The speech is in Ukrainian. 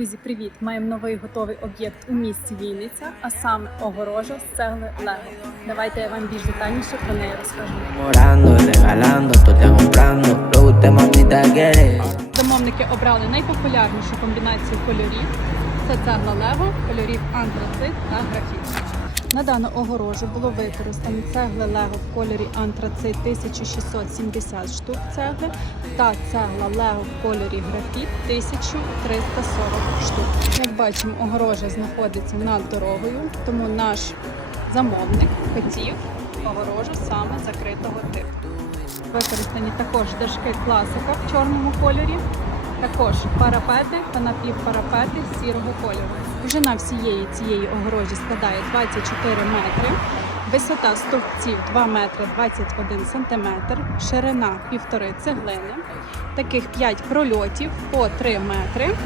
Друзі, привіт! Маємо новий готовий об'єкт у місті Вінниця, а саме огорожа з цегли Лего. Давайте я вам більш детальніше про неї розкажу. Замовники обрали найпопулярнішу комбінацію кольорів. Це цегла Лего, кольорів антрацит та графіт. На дану огорожу було використано цегли Лего в кольорі антрацит 1670 штук цегли та цегла Лего в кольорі графіт 1340 штук. Як бачимо, огорожа знаходиться над дорогою, тому наш замовник хотів огорожу саме закритого типу. Використані також дашки класика в чорному кольорі, також парапети та напівпарапети сірого кольору. Довжина всієї цієї огорожі складає 24 метри, висота стовпців 2 метри 21 сантиметр, ширина 1,5 цеглини, таких 5 прольотів по 3 метри.